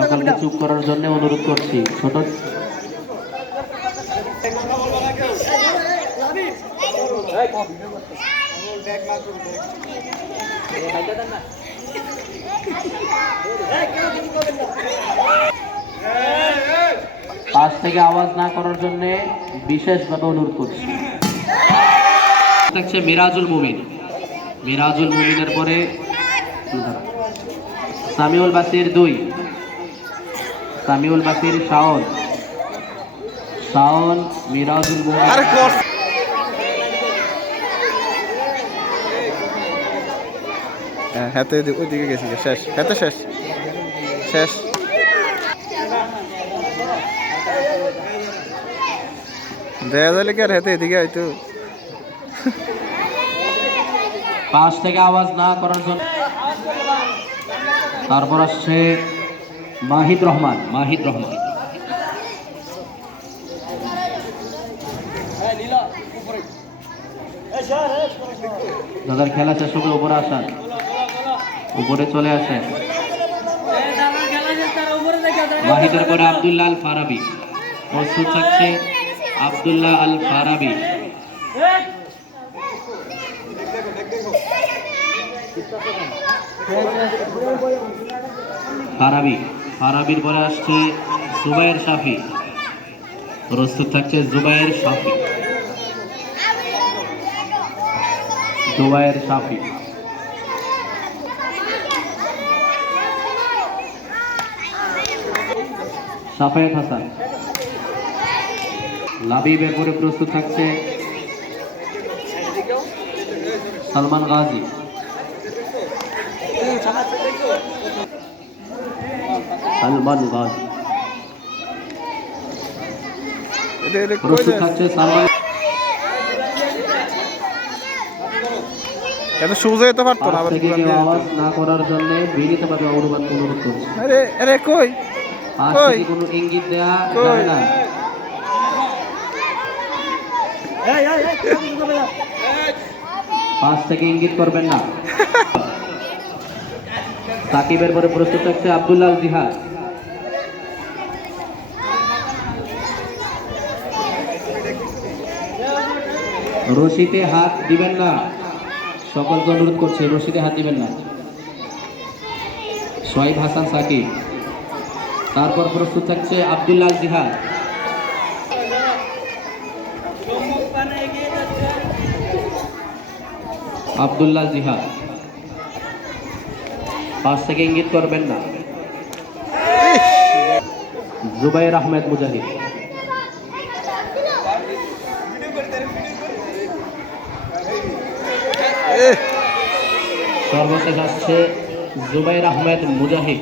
সকলকে চুপ করার জন্য অনুরোধ করছি, ছোট। পাশ থেকে আওয়াজ না করার জন্য বিশেষভাবে অনুরোধ করছি। থাকছে মিরাজুল মুমিন। মিরাজুল মুমিনের পরে সামিউল বাসির দুই। সামিউল বাসির শাওন। শাওন মিরাজুল হ্যাঁ হাতে ওইদিকে গেছি শেষ। হাতে শেষ। শেষ। দেয়া যালে কি আর হাতে এদিকে হয়তো পাশ থেকে আওয়াজ না করার জন্য তারপর আসছে মাহিদ রহমান মাহিদ রহমান। দাদার খেলা শেষ হবে, উপরে আসেন। উপরে চলে আসেন। মাহিদের পরে আবদুল্লাহ আল ফারাবি প্রস্তুত থাকছে আবদুল্লাহ আল ফারাবি ফারাবি, ফারাবির পরে আসছে জুবাইর শাফি। প্রস্তুত থাকছে জুবাইর শাফি। জুবাইর শাফি। সাফায়েত হাসান। লাবিবের পরে প্রস্তুত থাকছে সালমান গাজী। সালমান গাজী এটা এটা কই প্রস্তুত থাকছে সালমান এত সোজা যেতে পারতো না পাশ আবার থেকে ঘুরান কেউ দিয়ে আওয়াজ না করার জন্য বিনীতভাবে অনুবাদ অনুরোধ করছি আরে আরে কই কই? কোনো ইঙ্গিত দেয়া কই? না এই এই এই কেউ কথা বলবি না পাশ থেকে ইঙ্গিত করবেন না সাকিবের পরে প্রস্তুত থাকছে আব্দুল্লাহ জিহাদ রশিতে হাত দিবেন না। সকলকে অনুরোধ করছে রশিদে হাত দিবেন না। সোহাইব হাসান সাকিব। তারপর প্রস্তুত থাকছে আব্দুল্লাহ জিহাদ। আব্দুল্লাহ জিহাদ। পাশ থেকে ইঙ্গিত করবেন না। জুবাইর আহমেদ মুজাহিদ। সর্বশেষ আসছে জুবাইর আহমেদ মুজাহিদ।